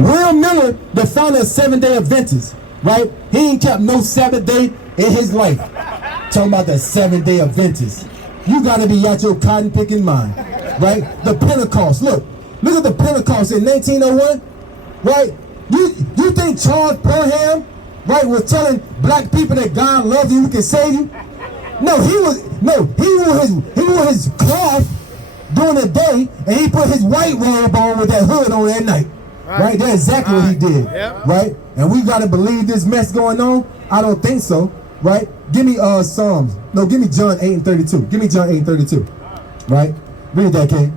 Will Miller, the founder of Seventh-day Adventists, right? He ain't kept no Sabbath day in his life. Talking about the Seventh-day Adventists. You gotta be out your cotton picking mind, right? The Pentecost, look at the Pentecost in 1901, right? You think Charles Parham, right, was telling black people that God loves you, he can save you? No, he wore his cloth during the day, and he put his white robe on with that hood on at night. Right? That's exactly what he did. Yep. Right? And we gotta believe this mess going on? I don't think so. Right? Give me Psalms. No, give me John 8 and 32. Give me John 8 and 32. Right? Read that, King.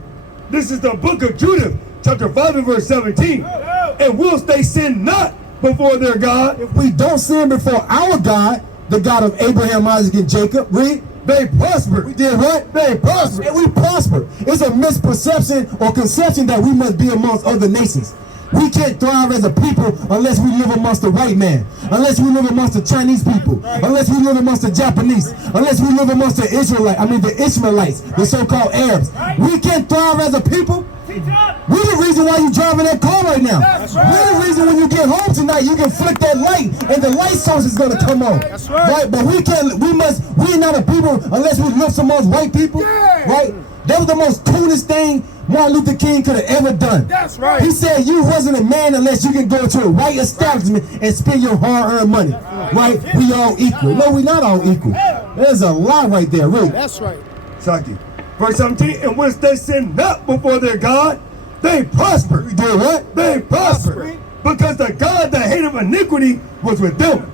This is the book of Judith, chapter 5 and verse 17. And whilst they sin not before their God, if we don't sin before our God, the God of Abraham, Isaac, and Jacob, read, they prosper. We did what? They prosper. And we prosper. It's a misperception or conception that we must be amongst other nations. We can't thrive as a people unless we live amongst the white man, unless we live amongst the Chinese people, unless we live amongst the Japanese, unless we live amongst the Ishmaelites, the so-called Arabs. We can't thrive as a people. We're the reason why you're driving that car right now. We're the reason when you get home tonight, you can flick that light and the light source is gonna come on. Right? But we're not a people unless we live amongst white people. Right? That was the most coolest thing Martin Luther King could have ever done. That's right. He said you wasn't a man unless you can go to a white establishment and spend your hard-earned money. Right? We all equal. No, we're not all equal. There's a lie right there, really. That's right. Saki. Verse 17, and once they sin not before their God, they prosper. We did what? They prosper. Because the God that hated iniquity was with them.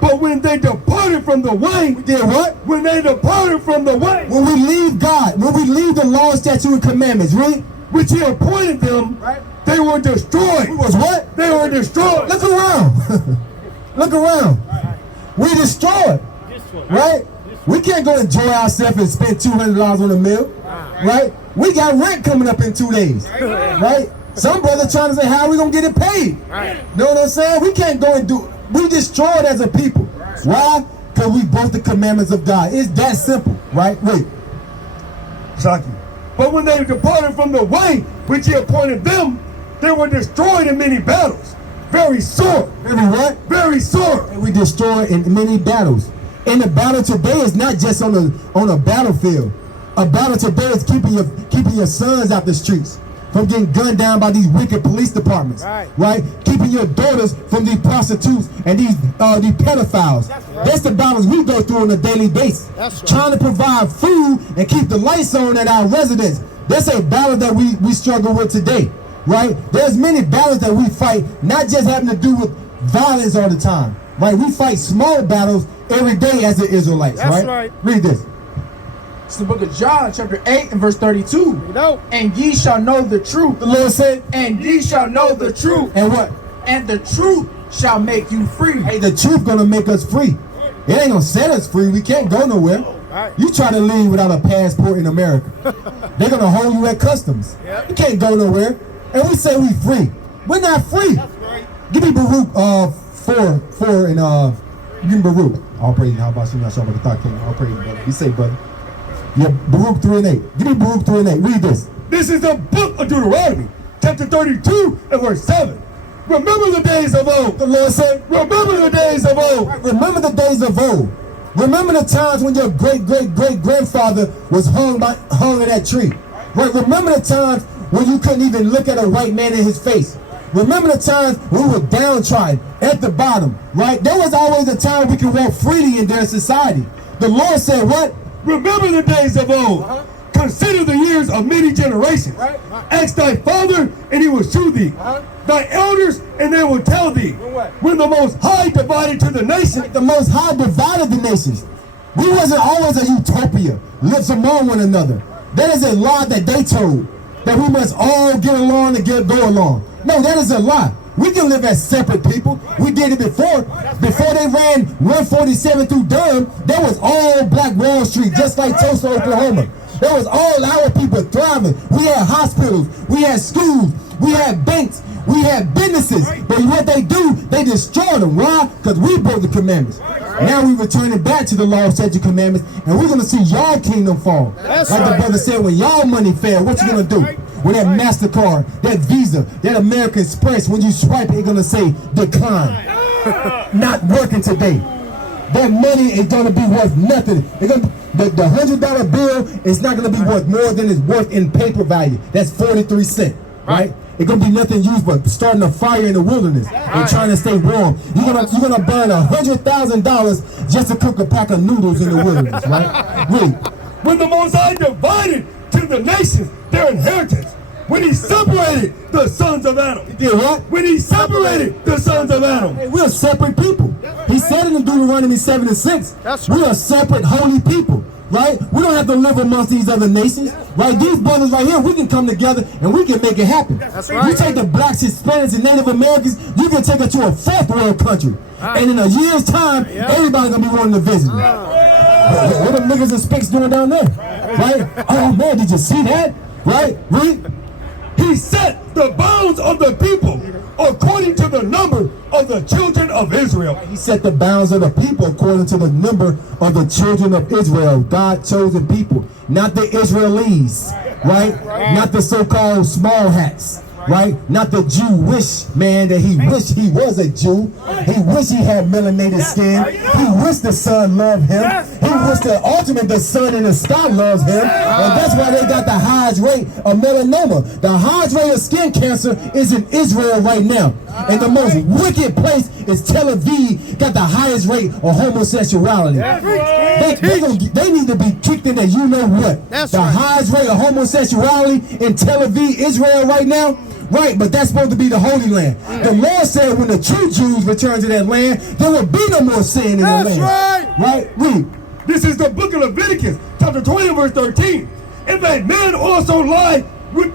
But when they departed from the way, we did what? When they departed from the way, when we leave God, when we leave the law, statutes, and commandments, right? Which he appointed them, right? They were destroyed. We was what? They were destroyed. Look around. Look around. We destroyed. Right? We can't go enjoy ourselves and spend $200 on a meal. Right? We got rent coming up in 2 days. Right? Some brother trying to say, how are we going to get it paid? Know what I'm saying? We can't go and do. We destroyed as a people. Why? Because we broke the commandments of God. It's that simple, right? Wait. Saki. But when they departed from the way which he appointed them, they were destroyed in many battles. Very sore. Very what? Very sore. And we destroyed in many battles. And the battle today is not just on a battlefield. A battle today is keeping your sons out the streets, from getting gunned down by these wicked police departments, right? Keeping your daughters from these prostitutes and these pedophiles. That's the battles we go through on a daily basis. Trying to provide food and keep the lights on at our residence. That's a battle that we struggle with today, right? There's many battles that we fight, not just having to do with violence all the time, right? We fight small battles every day as the Israelites, right? Read this. It's the book of John, chapter 8 and verse 32. And ye shall know the truth. The Lord said, and ye shall know the truth. And what? And the truth shall make you free. Hey, the truth gonna make us free. It ain't gonna set us free. We can't go nowhere. You try to leave without a passport in America, they're gonna hold you at customs. You can't go nowhere. And we say we free. We're not free. Give me Baruch 4 and give me Baruch. All praise. How about you? Not sure about the thought, King. All praise, brother. Be safe, brother. Yeah, Baruch 3 and 8. Give me Baruch 3 and 8. Read this. This is the book of Deuteronomy, chapter 32 and verse 7. Remember the days of old. The Lord said, remember the days of old. Remember the days of old. Remember the times when your great-great-great-grandfather was hung in that tree. Right? Remember the times when you couldn't even look at a white man in his face. Remember the times we were downtrodden at the bottom. Right? There was always a time we could walk freely in their society. The Lord said what? Remember the days of old. Consider the years of many generations. Ask thy father, and he will shew thee. Thy elders, and they will tell thee. When the Most High divided to the nations. The Most High divided the nations. We wasn't always a utopia, lives among one another. That is a lie that they told, that we must all get along and go along. No, that is a lie. We can live as separate people. We did it before. Before they ran 147 through Durham, there was all black Wall Street, just like Tulsa, Oklahoma. There was all our people thriving. We had hospitals, we had schools, we had banks, we had businesses. But what they do, they destroy them. Why? Because we broke the commandments. Now we returning back to the law, statutes, and commandments, and we're going to see y'all kingdom fall. Like the brother said, when y'all money fail, what you going to do? When that MasterCard, that Visa, that American Express, when you swipe it, it's gonna say decline. Not working today. That money is gonna be worth nothing. The $100 bill is not gonna be worth more than it's worth in paper value. That's 43 cents, right? It's gonna be nothing used but starting a fire in the wilderness and trying to stay warm. You're gonna burn $100,000 just to cook a pack of noodles in the wilderness, right? Read. When the Most High divided to the nations their inheritance, when he separated the sons of Adam. He did what? When he separated the sons of Adam. Hey, we're separate people. He said it in Deuteronomy 7:6. We are separate, holy people, right? We don't have to live amongst these other nations, right? These brothers right here, we can come together and we can make it happen. You take the blacks, Hispanics, and Native Americans, you can take it to a fourth world country. And in a year's time, everybody's gonna be wanting to visit. What the niggas and spicks doing down there, right? Oh man, did you see that? Right? Read. He set the bounds of the people according to the number of the children of Israel. He set the bounds of the people according to the number of the children of Israel, God chosen people, not the Israelis, right? Not the so-called small hats, right? Not the Jewish man that he wished he was a Jew. He wished he had melanated skin. He wished the sun loved him. He wished the sun in the sky loves him. And that's why they got the highest rate of melanoma. The highest rate of skin cancer is in Israel right now. And the most wicked place is Tel Aviv, got the highest rate of homosexuality. They need to be kicked in the you know what. The highest rate of homosexuality in Tel Aviv, Israel right now. Right, but that's supposed to be the Holy Land. The Lord said when the true Jews return to that land, there will be no more sin in that land. Right? Read. This is the book of Leviticus, chapter 20, verse 13. If a man also lie with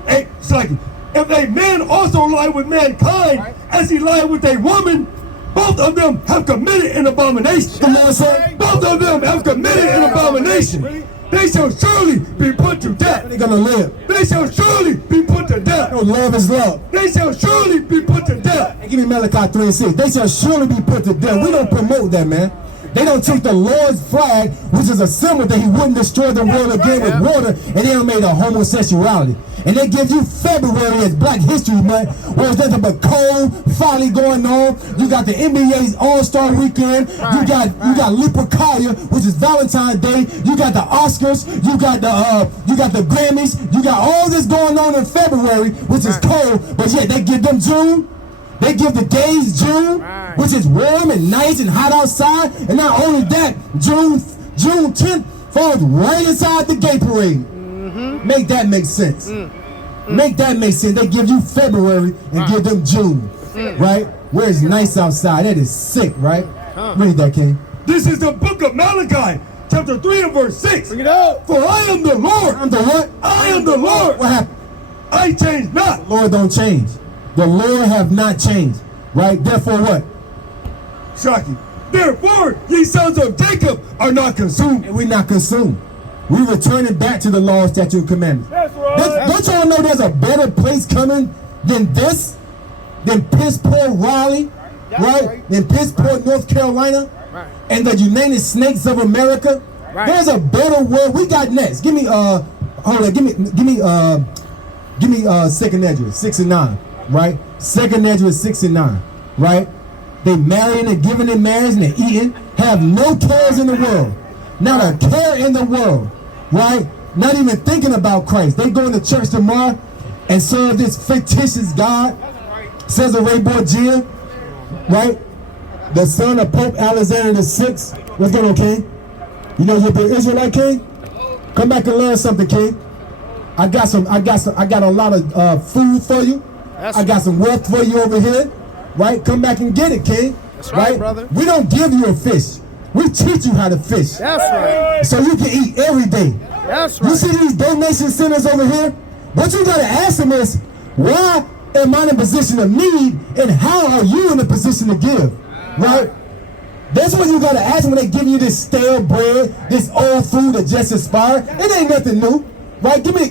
mankind as he lied with a woman, both of them have committed an abomination. The Lord said, both of them have committed an abomination. They shall surely be put to death. They're gonna live. They shall surely be put to death. No, love is love. They shall surely be put to death. Hey, give me Malachi 3:6. They shall surely be put to death. We don't promote that, man. They don't take the Lord's flag, which is a symbol that he wouldn't destroy the world again with water, and they don't make it a homosexuality. And they give you February as Black History Month, where there's nothing but cold folly going on. You got the NBA's All-Star Weekend. You got Lupercalia, which is Valentine's Day. You got the Oscars. You got the Grammys. You got all this going on in February, which is cold. But yet they give them June. They give the days June, which is warm and nice and hot outside. And not only that, June 10th falls right inside the gay parade. Make that make sense. Make that make sense. They give you February and give them June, right? Where it's nice outside. That is sick, right? Read that, King. This is the book of Malachi, chapter 3 and verse 6. Bring it out. For I am the Lord. I'm the what? I am the Lord. What happened? I change not. The Lord don't change. The Lord have not changed, right? Therefore what? Shocking. Therefore, ye sons of Jacob are not consumed. And we're not consumed. We returning back to the law, statute, and commandments. That's right. Don't y'all know there's a better place coming than this? Than piss poor Raleigh, right? Than piss poor North Carolina, and the United States of America. There's a better world. We got next. Give me hold on. Give me Second Esdras 6 and 9, right? Second Esdras 6 and 9, right? They marrying and giving in marriage and they eating, have no cares in the world, not a care in the world, right? Not even thinking about Christ. They going to church tomorrow and serve this fictitious God, Cesare Borgia, right? The son of Pope Alexander VI. What's going on, King? You know you're the Israelite, King? Come back and learn something, King. I got a lot of food for you. I got some wealth for you over here, right? Come back and get it, King. That's right, brother. We don't give you a fish. We teach you how to fish. That's right. So you can eat every day. That's right. You see these donation centers over here? What you gotta ask them is, why am I in a position of need, and how are you in a position to give? Right? That's what you gotta ask them when they give you this stale bread, this old food that just expired. It ain't nothing new. Right? Give me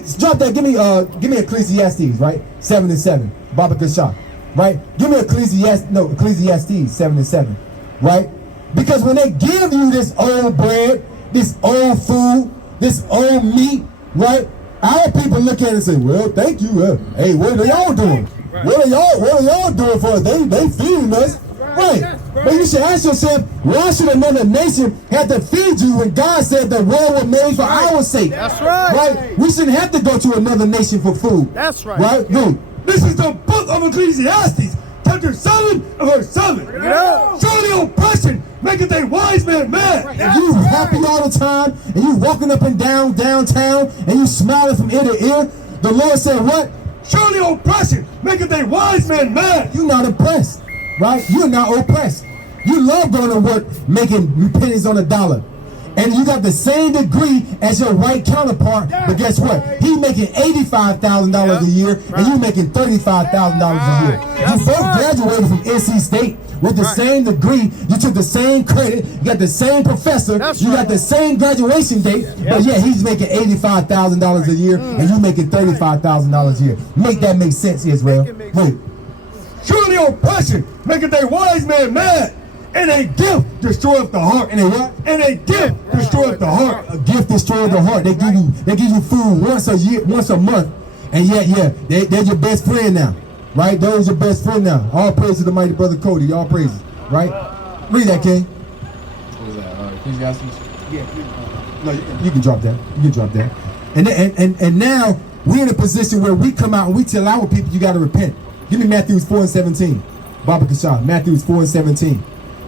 Ecclesiastes, right? 7 and 7. Baba Kashak. Right? Give me Ecclesiastes 7 and 7. Right? Because when they give you this old bread, this old food, this old meat, right? Our people look at it and say, well, thank you. Hey, what are y'all doing? What are y'all doing for us? They feeding us. Right. But you should ask yourself, why should another nation have to feed you when God said the world was made for our sake? That's right. Right? We shouldn't have to go to another nation for food. That's right. Right? Dude. This is the book of Ecclesiastes, chapter 7 and verse 7. Yeah. Surely oppression maketh a wise man mad. If you happy all the time and you walking up and down downtown and you smiling from ear to ear, the Lord said what? Surely oppression maketh a wise man mad. You're not oppressed, right? You're not oppressed. You love going to work making pennies on a dollar. And you got the same degree as your white counterpart, but guess what? He making $85,000 a year, and you making $35,000 a year. You both graduated from NC State with the same degree. You took the same credit. You got the same professor. You got the same graduation date, but yeah, he's making $85,000 a year, and you making $35,000 a year. Make that make sense, Israel? Wait. Surely oppression maketh a wise man mad. And a gift destroyeth the heart. And a what? And a gift destroyeth the heart. A gift destroys the heart. They give you food once a year, once a month, and yet they're your best friend now, right? Those your best friend now. All praise to the mighty brother Cody. All praises, right? Read that, King. What was that? Ecclesiastes? No, you can drop that. You can drop that. And now we're in a position where we come out and we tell our people you got to repent. Give me Matthew 4:17. Baba Kashan. Matthew 4:17.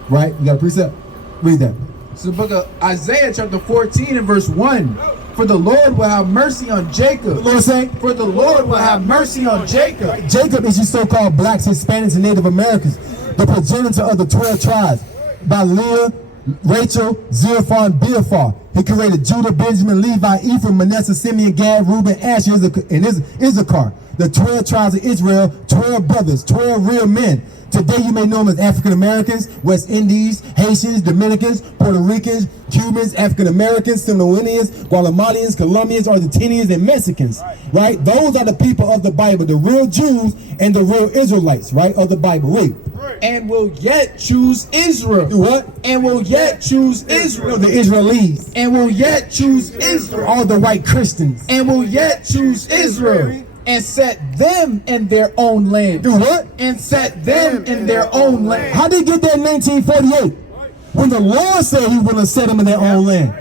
Right? You got a precept? Read that. It's the book of Isaiah chapter 14 and verse 1. For the Lord will have mercy on Jacob. The Lord say, For the Lord will have mercy on Jacob. Jacob is your so-called blacks, Hispanics, and Native Americans, the progenitor of the 12 tribes, by Leah, Rachel, Zilphah, and Bilphah. He created Judah, Benjamin, Levi, Ephraim, Manasseh, Simeon, Gad, Reuben, Asher, and Issachar. The 12 tribes of Israel, 12 brothers, 12 real men. Today you may know them as African Americans, West Indies, Haitians, Dominicans, Puerto Ricans, Cubans, African Americans, Samoanians, Guatemalans, Colombians, Argentinians, and Mexicans, right? Those are the people of the Bible, the real Jews and the real Israelites, right, of the Bible. Read. And will yet choose Israel. Do what? And will yet choose Israel. The Israelis. And will yet choose Israel. All the white Christians. And will yet choose Israel. And set them in their own land. Do what? And set them in their own land. How did they get that in 1948? When the Lord said he was going to set them in their own land.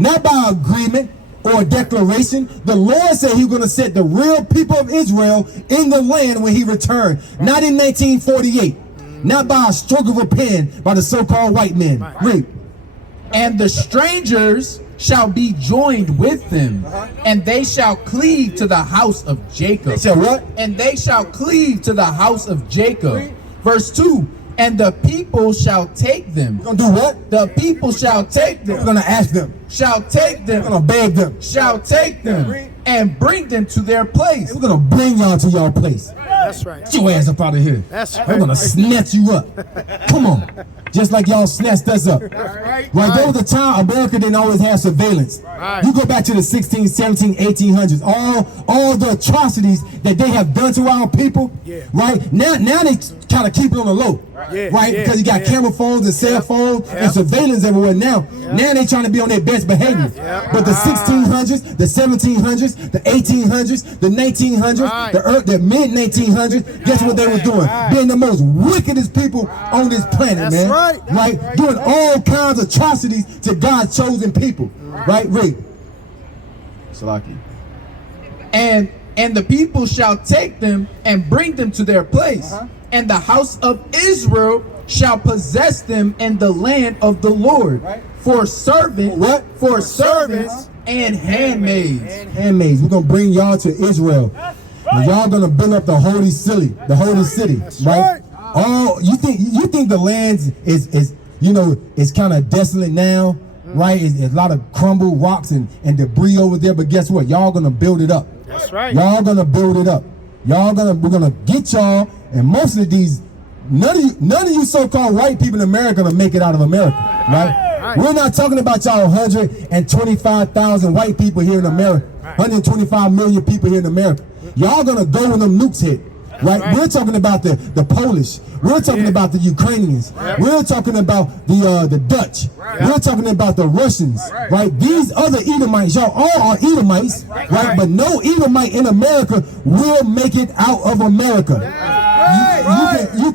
Not by agreement or a declaration. The Lord said he was going to set the real people of Israel in the land when he returned. Not in 1948. Not by a stroke of a pen by the so-called white men. Read. And the strangers shall be joined with them, and they shall cleave to the house of Jacob. They shall what? And they shall cleave to the house of Jacob. Verse 2, and the people shall take them. We're going to do what? The people shall take We're them. going to ask them. Shall take We're them. going to beg them. Shall take them. And bring them to their place. We're going to bring y'all to y'all place. That's right. Get your ass up out of here. That's We're right. going to snatch you up. Come on. Just like y'all snatched us up. Right? There was a time America didn't always have surveillance. Right. You go back to the 16, 17, 1800s. All the atrocities that they have done to our people. Yeah. Right? Now they kind of keep it on the low. Yeah, Right? yeah, Because you got yeah. camera phones and cell phones and surveillance everywhere now. Now they trying to be on their best behavior. But the 1600s, the 1700s, the 1800s, the 1900s, Right. the mid-1900s, guess what they were doing? Being the most wickedest people on this planet, That's man. right. Right? Doing all kinds of atrocities to God's chosen people. Right? Read. Salaki. And the people shall take them and bring them to their place. And the house of Israel shall possess them in the land of the Lord. For servants, What? For servants and handmaids. Handmaids, we're gonna bring y'all to Israel. And y'all gonna build up the holy city, right? Oh, you think the land is kind of desolate now, right? It's a lot of crumbled rocks and debris over there, but guess what? Y'all gonna build it up. That's right. Y'all gonna build it up. We're gonna get y'all, and most of these, none of you so-called white people in America gonna make it out of America, right? We're not talking about y'all 125,000 white people here in America, 125 million people here in America. Y'all gonna go when them nukes hit. right? We're talking about the Polish. We're talking about the Ukrainians. We're talking about the Dutch. We're talking about the Russians, right? These other Edomites, y'all all are Edomites, right? But no Edomite in America will make it out of America. You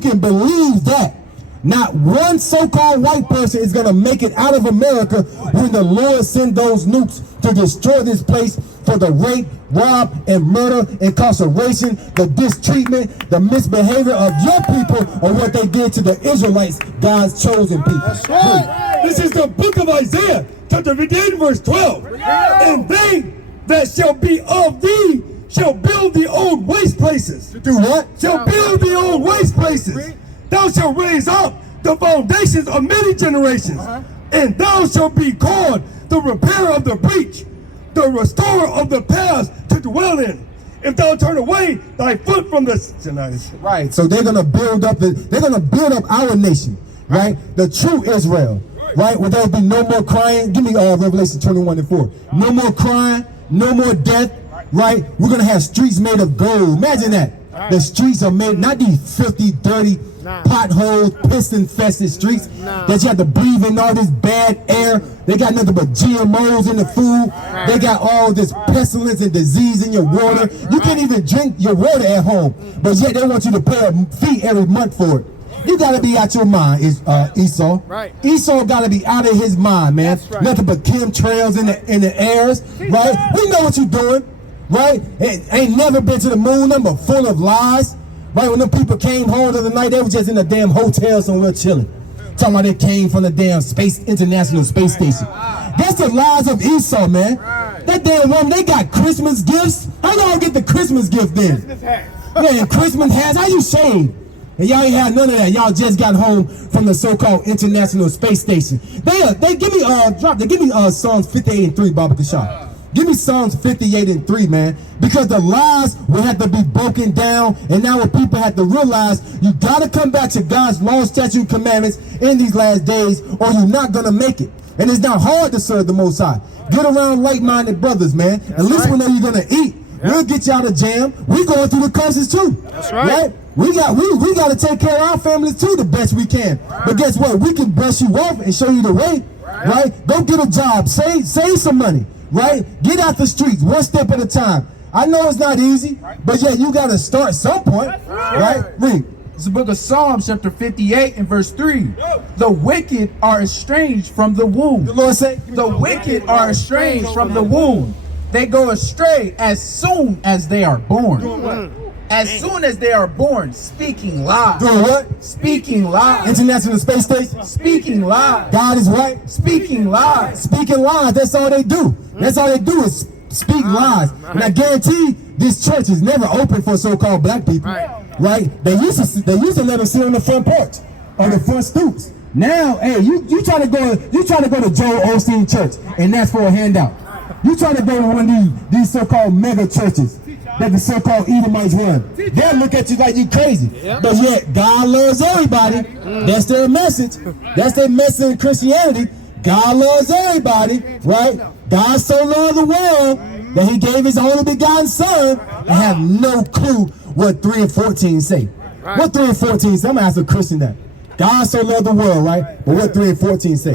can believe that. Not one so-called white person is going to make it out of America when the Lord send those nukes to destroy this place for the rape, rob, and murder, incarceration, the mistreatment, the misbehavior of your people, or what they did to the Israelites, God's chosen people. That's right. This is the book of Isaiah, chapter 58, verse 12. And they that shall be of thee shall build the old waste places. Do what? Shall build the old waste places. Thou shalt raise up the foundations of many generations, and thou shalt be called the repairer of the breach, the restorer of the paths to dwell in. If thou turn away thy foot from the right. So they're gonna build up our nation, right? The true Israel, right? Where there'll be no more crying. Give me Revelation 21:4. No more crying, no more death, right? We're gonna have streets made of gold. Imagine that. The streets are made, not these filthy, dirty, potholes, piss-infested streets that you have to breathe in all this bad air. They got nothing but GMOs in the food. They got all this pestilence and disease in your water. You can't even drink your water at home, but yet they want you to pay a fee every month for it. You gotta be out your mind, Esau. Right. Esau gotta be out of his mind, man. That's right. Nothing but chemtrails in the airs, right? We know what you're doing. Right? Ain't never been to the moon, them but full of lies. Right? When them people came home the other night, they were just in a damn hotel somewhere chilling. Talking about they came from the damn International Space Station. That's the lies of Esau, man. That damn woman, they got Christmas gifts. How y'all get the Christmas gift then? Yeah, Christmas hats. How you shaved? And y'all ain't had none of that. Y'all just got home from the so-called International Space Station. They give me Psalms 58:3, Baba Kashar. Give me Psalms 58:3, man, because the lies will have to be broken down, and now what people have to realize, you gotta come back to God's law, statute, commandments in these last days, or you're not gonna make it. And it's not hard to serve the Most High. Get around like-minded brothers, man. At least we know you're gonna eat. We'll get you out of jam. We going through the curses too. That's right. We got to take care of our families too the best we can. But guess what? We can brush you off and show you the way. Right? Go get a job. Save some money. Right? Get out the streets one step at a time. I know it's not easy, but yeah, you got to start some point. Right? Read. It's the book of Psalms, chapter 58 and verse 3. The wicked are estranged from the womb. The Lord say, the wicked are estranged from the womb. They go astray as soon as they are born. As soon as they are born, speaking lies. Doing what? Speaking lies. International Space Station? Speaking lies. God is right. Speaking lies. Speaking lies. That's all they do. That's all they do is speak lies. And I guarantee this church is never open for so-called black people. Right? They used to let them sit on the front porch, on the front stoops. Now, hey, you try to go to Joel Osteen Church and that's for a handout. You try to go to one of these so-called mega churches that the so-called Edomites run. They'll look at you like you crazy. But yet, God loves everybody. That's their message. That's their message in Christianity. God loves everybody, right? God so loved the world that he gave his only begotten son, and have no clue what 3 and 14 say. What 3 and 14 say? I'm going to ask a Christian that. God so loved the world, right? But what 3 and 14 say?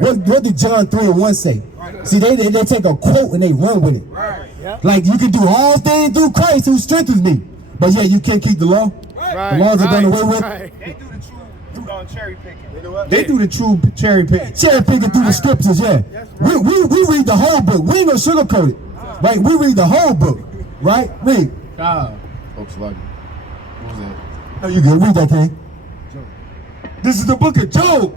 What did John 3 and 1 say? See, they take a quote and they run with it. Like, you can do all things through Christ who strengthens me. But yeah, you can't keep the law. The laws are done away with. They do the true cherry picking. They do the true cherry picking. Cherry picking through the scriptures, yeah. We read the whole book. We ain't gonna sugarcoat it. Right? We read the whole book. Right? Read. Folks like it. What was that? No, you good. Read that, King. This is the book of Job.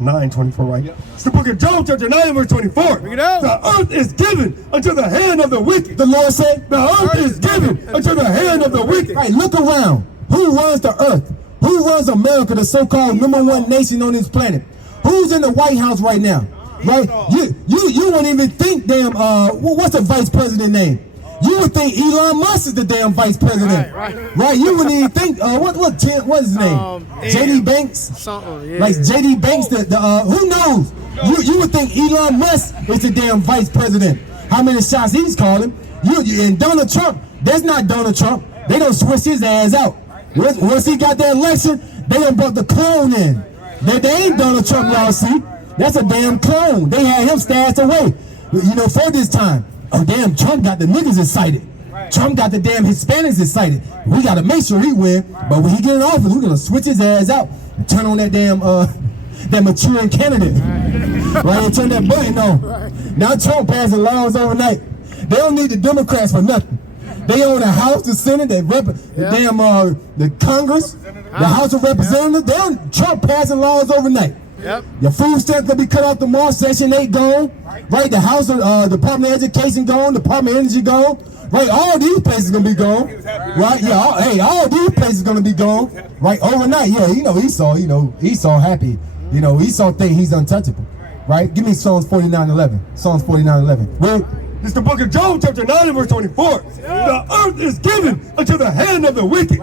9:24, right? It's the book of Job, chapter 9, verse 24. Bring it out. The earth is given unto the hand of the wicked. The Lord said, The earth is given unto the hand of the wicked. right, look around. Who runs the earth? Who runs America, the so-called #1 nation on this planet? Who's in the White House right now? Right? You wouldn't even think, damn, what's the vice president name? You would think Elon Musk is the damn vice president. Right? You wouldn't even think, what's his name? J.D. Banks? Something, yeah. Like J.D. Banks, who knows? You would think Elon Musk is the damn vice president. How many shots he's calling? And Donald Trump, that's not Donald Trump. They don't switch his ass out. Once he got that election, they done brought the clone in. They ain't Donald Trump, y'all see. That's a damn clone. They had him stashed away, you know, for this time. Oh, damn, Trump got the niggas excited. Trump got the damn Hispanics excited. We got to make sure he win. But when he get in office, we're going to switch his ass out and turn on that damn, that maturing candidate. Right, and turn that button on. Now Trump passing laws overnight. They don't need the Democrats for nothing. They own the House, the Senate, the damn the Congress, the House of Representatives. They own Trump passing laws overnight. Yep. Your food stamps gonna be cut off tomorrow. Section 8 gone. Right, the House of Department of Education gone. Department of Energy gone. Right, all these places gonna be gone. Right, yeah. All these places gonna be gone. Right, overnight. Yeah, you know Esau happy. You know Esau think he's untouchable. Right, give me Psalms 49:11. Psalms 49:11. Well, It's the book of Job, chapter 9 and verse 24. The earth is given unto the hand of the wicked.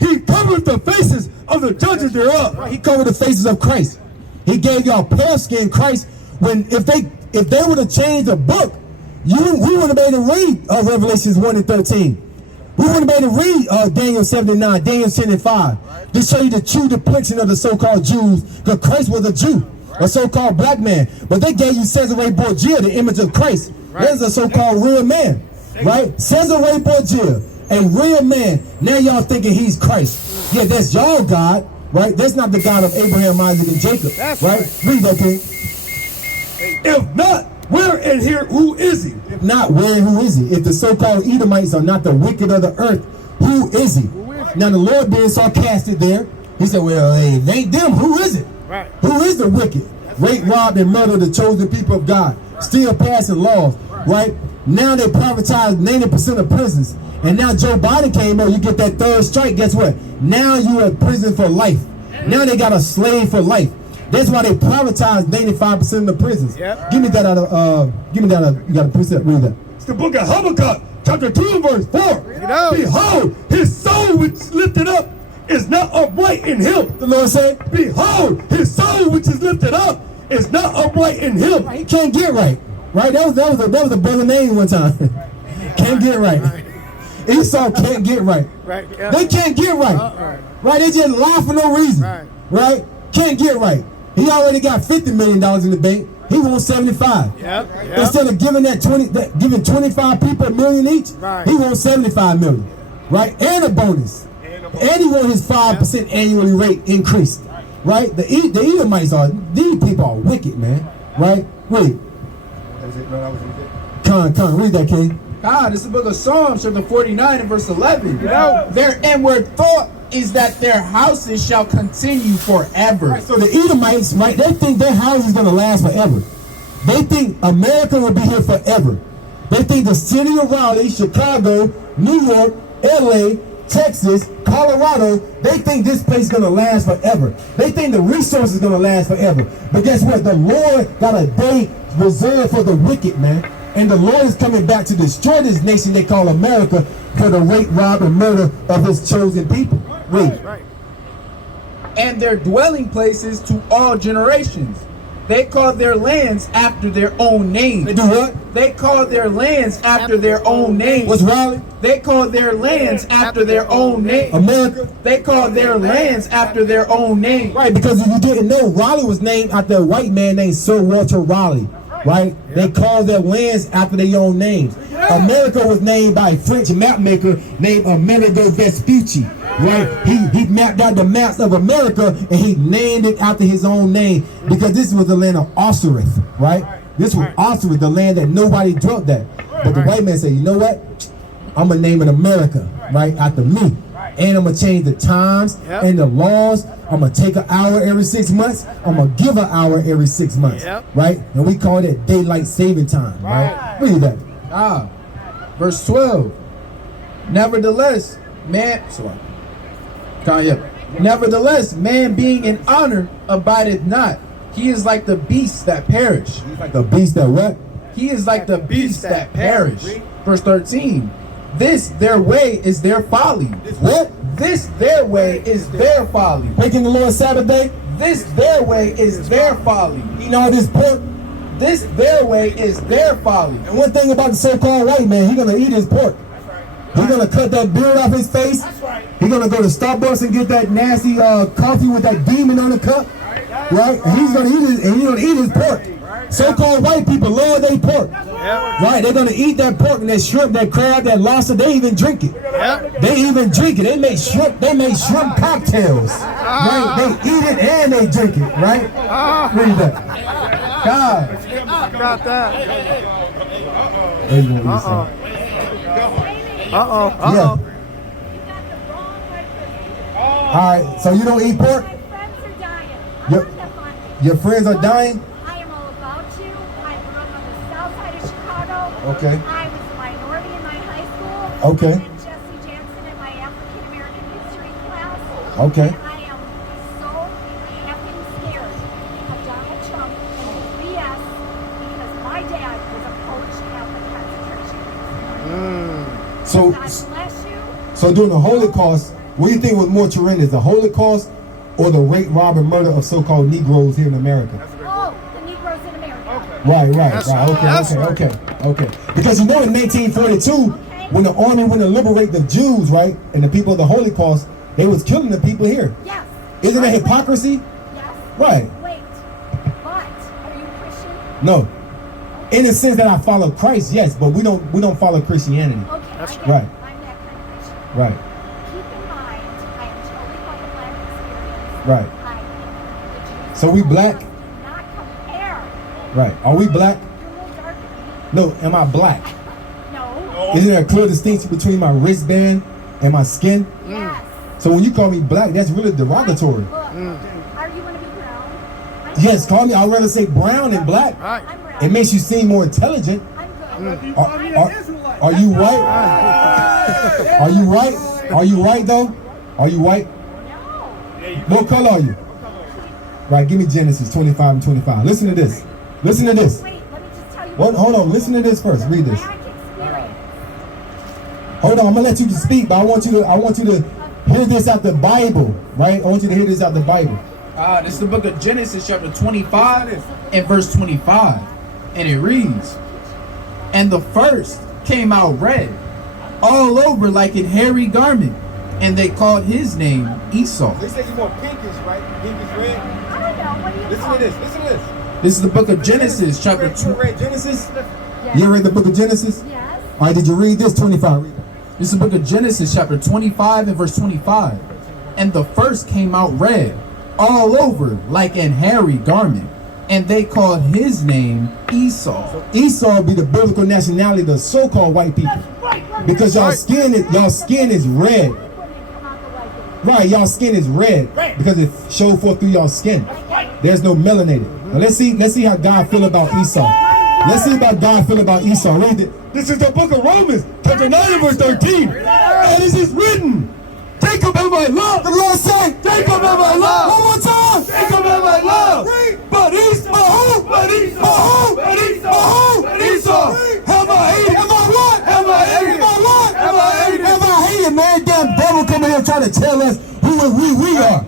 He covered the faces of the judges thereof. he covered the faces of Christ. He gave y'all pale skin Christ. When if they would have changed the book, we would have been able to read Revelations 1 and 13. We wouldn't be able to read Daniel 79, Daniel 10 and 5 to show you the true depiction of the so-called Jews, because Christ was a Jew, a so-called black man. But they gave you Cesare Borgia, the image of Christ. There's a so-called real man, right? Cesare Borgia, a real man. Now y'all thinking he's Christ. Yeah, that's y'all God, right? That's not the God of Abraham, Isaac, and Jacob, right? Read that, King. If not, where and here, who is he? If not, where and who is he? If the so-called Edomites are not the wicked of the earth, who is he? Now the Lord being sarcastic there, he said, well, hey, it ain't them. Who is it? Right. Who is the wicked? Rape, rob, and murder the chosen people of God. Still passing laws, right? Now they privatized 90% of prisons. And now Joe Biden came out, you get that third strike, guess what? Now you in prison for life. Now they got a slave for life. That's why they privatized 95% of the prisons. Yep. Give me that you got a precept, read that. It's the book of Habakkuk, chapter 2, verse 4. know. Behold, his soul which is lifted up is not upright in him. The Lord said, Behold, his soul which is lifted up is not upright in him. he can't get right. Right? That was a brother name one time. Can't get right. Esau can't get right. Right. Yeah. They can't get right. Right? They just lie for no reason. Right? Can't get right. He already got $50 million in the bank. He wants 75. Yep. Instead of giving giving 25 people $1 million each, Right. he wants 75 million. Right? And a bonus. And he wants his 5% annually rate increased. Right? The Edomites these people are wicked, man. Right? Read. That was it. No, that was it. Con, read that, King. God, it's the book of Psalms, chapter 49 and verse 11. Yeah. Their inward thought is that their houses shall continue forever. So the Edomites, right, they think their house is going to last forever. They think America will be here forever. They think the city of Raleigh, Chicago, New York, LA, Texas, Colorado, they think this place is going to last forever. They think the resources is going to last forever. But guess what? The Lord got a day reserved for the wicked, man. And the Lord is coming back to destroy this nation they call America for the rape, rob, and murder of his chosen people. Read. Right. And their dwelling places to all generations. They call their lands after their own name. They do what? They call their lands after their own name. What's Raleigh? They call their lands after their own name. America? They call their lands after their own name. Right, because if you didn't know, Raleigh was named after a white man named Sir Walter Raleigh. Right? They call their lands after their own names. America was named by a French map maker named Amerigo Vespucci. Right? He mapped out the maps of America and he named it after his own name because this was the land of Osiris. Right? This was Osiris, the land that nobody dwelt at. But the white man said, you know what? I'm going to name it America, right, after me. And I'm going to change the times and the laws. I'm going to take an hour every 6 months. I'm going to give an hour every 6 months, right? And we call that daylight saving time, right? Read that. Verse 12. Nevertheless, man being in honor abideth not. He is like the beasts that perish. Like a beast that what? He is like the beasts that perish. Verse 13. This their way is their folly. What? This their way is their folly. Breaking the Lord's Sabbath day? This their way is their folly. Eating all this pork? This their way is their folly. And one thing about the so-called white man, he's going to eat his pork. He's gonna cut that beard off his face. He's gonna go to Starbucks and get that nasty coffee with that demon on the cup, right? And he's gonna eat his pork. So-called white people love their pork, right? They're gonna eat that pork and that shrimp, that crab, that lobster. They even drink it. They even drink it. They make shrimp cocktails, right? They eat it and they drink it, right? Read that. God. Got that. There you go, Lisa. Yeah. All right. So you don't eat pork? My friends are dying. Your- Your friends are dying? I am all about you. I grew up on the south side of Chicago. Okay. I was a minority in my high school. Okay. And Jesse Jackson in my African American history class. Okay. And I am so effing scared of Donald Trump and his BS because my dad was a Polish Catholic concentration camp. So, God bless you. so during the Holocaust, what do you think was more tremendous, the Holocaust or the rape, rob, and murder of so-called Negroes here in America? Oh, the Negroes in America. Right. Okay. Because you know in 1942, when the army went to liberate the Jews, right, and the people of the Holocaust, they was killing the people here. Yes. Isn't that hypocrisy? Yes. Right. Wait. But are you Christian? No. In the sense that I follow Christ, yes, but we don't follow Christianity. Okay. That's right. I'm that kind of Christian. Right. Keep in mind, I am totally about the black experience. Right. I think the Jews So we black? do not compare. Right. Are we black? You're a little darker than No. Am I black? me. No. Isn't there a clear distinction between my wristband and my skin? Yes. So when you call me black, that's really derogatory. Look, are you going to be brown? Yes, call me. I'd rather say brown than black. Right. I'm brown. It makes you seem more intelligent. I'm good. Are you white? Are you white? Are you white though? Are you white? No. What color are you? Right, give me Genesis 25 and 25. Listen to this. Listen to this. Wait, let me just tell you. Hold on, listen to this first. Read this. Black experience. Hold on, I'm gonna let you speak, but I want you to hear this out the Bible, right? I want you to hear this out the Bible. This is the book of Genesis, chapter 25 and verse 25. And it reads, "And the first came out red, all over like a hairy garment, and they called his name Esau." They say he's more pinkish, right? Pinkish red. I don't know. What do you Listen to this. Listen to this. This is the book of Genesis, chapter You read Genesis? Yes. You read the book of Genesis? Yes. All right, did you read this? 25. Read it. This is the book of Genesis, chapter 25 and verse 25. "And the first came out red, all over like an hairy garment, and they called his name Esau." Esau be the biblical nationality of the so-called white people, because y'all skin is red. When they come out the white Right, y'all skin is red because it showed forth through y'all skin. There's no melanated. Now let's see how God feel about Esau. Let's see how God feel about Esau. Read it. This is the book of Romans, chapter 9 and verse 13. And it is written, Jacob am I loved. The Lord said, Jacob am I loved. one more time. Jacob am I loved. But Esau, but Esau, but Esau, but Esau, have I hated. Am I what? Have I hated. Am I what? Have I hated. Am I hated, man? Damn devil coming here trying to tell us who we are.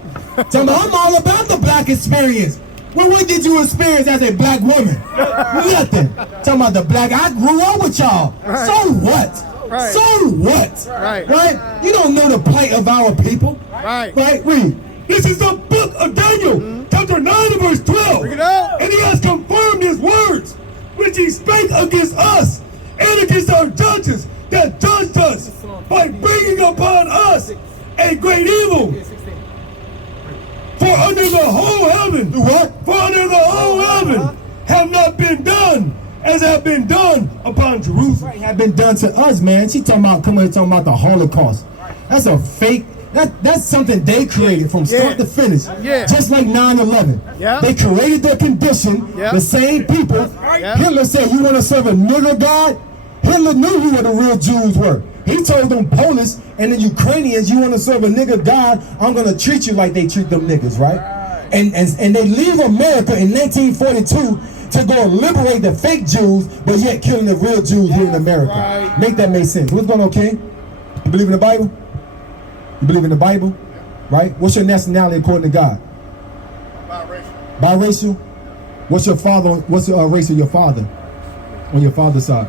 Tell me, I'm all about the black experience. Well, what did you experience as a black woman? Nothing. Talking about the black. I grew up with y'all. So what? Right. So what? Right. Right? You don't know the plight of our people. Right. Right? Read. This is the book of Daniel, chapter 9 and verse 12. Bring it out. And he has confirmed his words, which he spake against us and against our judges that judged us, by bringing upon us a great evil. For under the whole heaven, What? for under the whole heaven have not been done as have been done upon Jerusalem. Have been done to us, man. She talking about coming here talking about the Holocaust. That's a fake. That's something they created from start to finish. Yeah. Just like 9/11. Yeah. They created the condition. Yeah. The same people. Yeah. Hitler said, "You want to serve a nigger god?" Hitler knew who the real Jews were. He told them Polish and the Ukrainians, "You want to serve a nigger god? I'm gonna treat you like they treat them niggas, right?" And they leave America in 1942 to go liberate the fake Jews, but yet killing the real Jews here in America. Right. Make that make sense. What's going on, King? You believe in the Bible? You believe in the Bible? Right? What's your nationality according to God? Biracial. What's your father? What's your race of your father? On your father's side?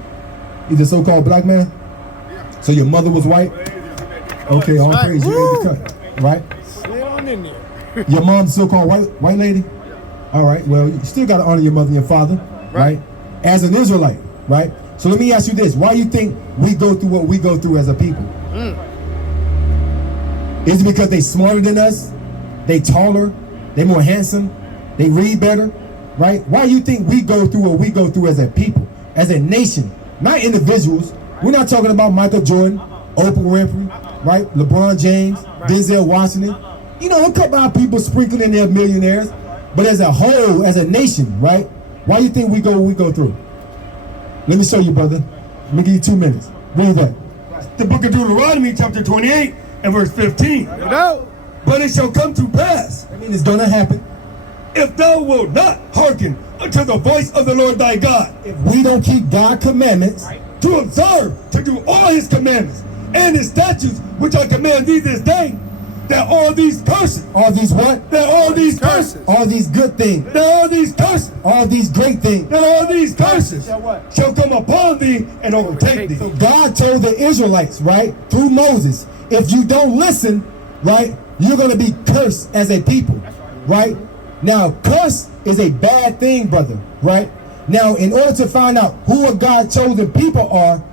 He's a so-called black man? So your mother was white? Okay, all praise, you made the cut, right? Slid on in there. Your mom's so-called white lady? All right, well, you still got to honor your mother and your father, right? As an Israelite, right? So let me ask you this. Why do you think we go through what we go through as a people? Is it because they smarter than us? They taller? They more handsome? They read better? Right? Why do you think we go through what we go through as a people, as a nation? Not individuals. We're not talking about Michael Jordan, Oprah Winfrey, right? LeBron James, Denzel Washington. You know, a couple of people sprinkled in there millionaires. But as a whole, as a nation, right? Why do you think we go what we go through? Let me show you, brother. Let me give you 2 minutes. Read that. The book of Deuteronomy, chapter 28, and verse 15. But it shall come to pass, I mean, it's gonna happen. if thou wilt not hearken unto the voice of the Lord thy God, If we don't keep God's commandments, to observe, to do all his commandments, and his statutes, which I command thee this day, that all these curses, all these what? that all these curses, All these good things, that all these curses, all these great things. that all these curses shall come upon thee and overtake thee. So God told the Israelites, right, through Moses, if you don't listen, right, you're gonna be cursed as a people, right? Now, curse is a bad thing, brother, right? Now, in order to find out who a God's chosen people are,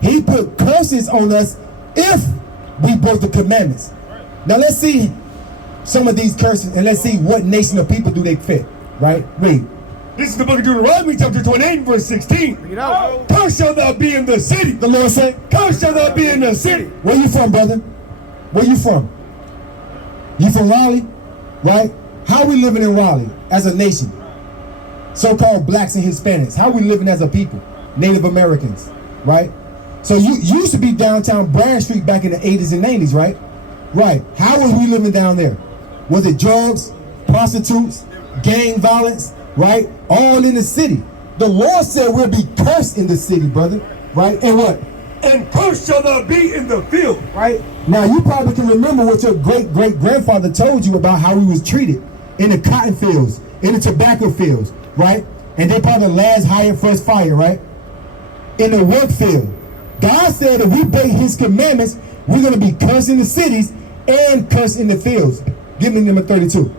he put curses on us if we broke the commandments. Now, let's see some of these curses, and let's see what nation of people do they fit, right? Read. This is the book of Deuteronomy, chapter 28, verse 16. Cursed shall thou be in the city. The Lord said, Cursed shall thou be in the city. where you from, brother? Where you from? You from Raleigh, right? How we living in Raleigh as a nation? So-called blacks and Hispanics. How we living as a people? Native Americans, right? So you used to be downtown Brand Street back in the 80s and 90s, right? Right. How was we living down there? Was it drugs, prostitutes, gang violence, right? All in the city. The Lord said we'll be cursed in the city, brother, right? And what? And cursed shall thou be in the field. Right? Now you probably can remember what your great-great-grandfather told you about how we was treated in the cotton fields, in the tobacco fields, right? And they probably last hired first fire, right? In the work field. God said if we break his commandments, we're going to be cursed in the cities and cursed in the fields. Give me number 32.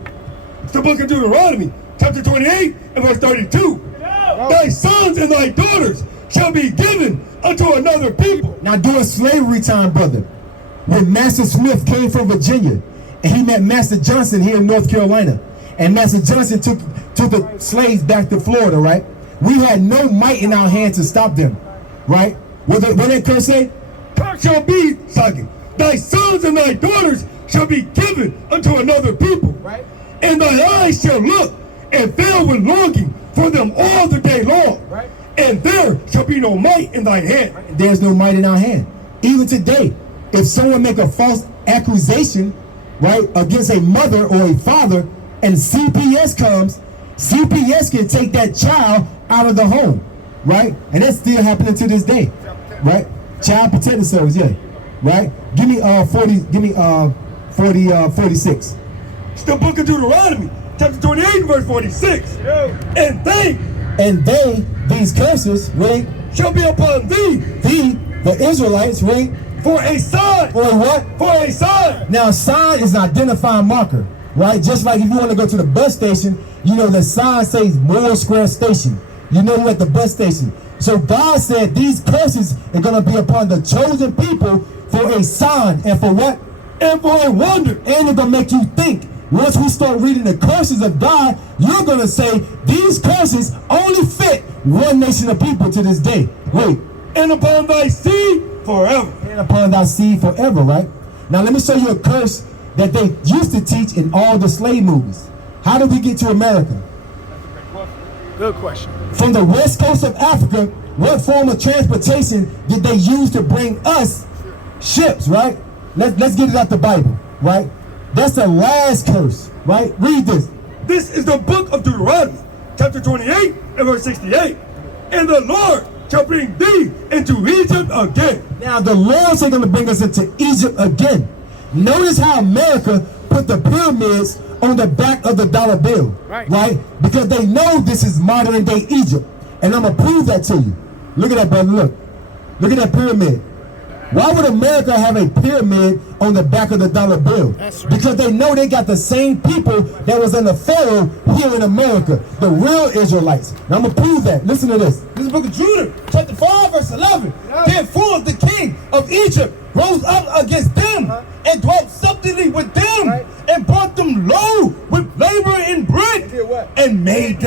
It's the book of Deuteronomy, chapter 28, and verse 32. Thy sons and thy daughters shall be given unto another people. Now during slavery time, brother, when Master Smith came from Virginia, and he met Master Johnson here in North Carolina, and Master Johnson took the slaves back to Florida, right? We had no might in our hand to stop them, right? What did curse say? Cursed shall be, Saki, thy sons and thy daughters shall be given unto another people. Right. And thy eyes shall look and fill with longing for them all the day long. Right. And there shall be no might in thy hand. There's no might in our hand. Even today, if someone make a false accusation, right, against a mother or a father, and CPS comes, CPS can take that child out of the home, right? And that's still happening to this day, right? Child Protective Service, yeah, right? Give me 46. It's the book of Deuteronomy, chapter 28, verse 46. And they, these curses, right, shall be upon thee the Israelites, right, for a sign. for what? For a sign. Now, sign is an identifying marker, right? Just like if you want to go to the bus station, you know the sign says Moore Square Station. You know you're at the bus station. So God said these curses are going to be upon the chosen people for a sign. And for what? And for a wonder. And it's going to make you think. Once we start reading the curses of God, you're going to say these curses only fit one nation of people to this day. Wait. And upon thy seed forever. And upon thy seed forever, right? Now let me show you a curse that they used to teach in all the slave movies. How did we get to America? Good question. From the west coast of Africa, what form of transportation did they use to bring us? Ships, right? Let's get it out the Bible, right? That's the last curse, right? Read this. This is the book of Deuteronomy, chapter 28 and verse 68. And the Lord shall bring thee into Egypt again. Now the Lord's going to bring us into Egypt again. Notice how America put the pyramids on the back of the dollar bill, right? Because they know this is modern day Egypt. And I'm going to prove that to you. Look at that, brother, look. Look at that pyramid. Why would America have a pyramid on the back of the dollar bill? Because they know they got the same people that was in the Pharaoh here in America, the real Israelites. Now I'm going to prove that. Listen to this. This is the book of Judah, chapter 5, verse 11. Therefore the king of Egypt rose up against them and dwelt subtly with them and brought them low with labor and bread and made them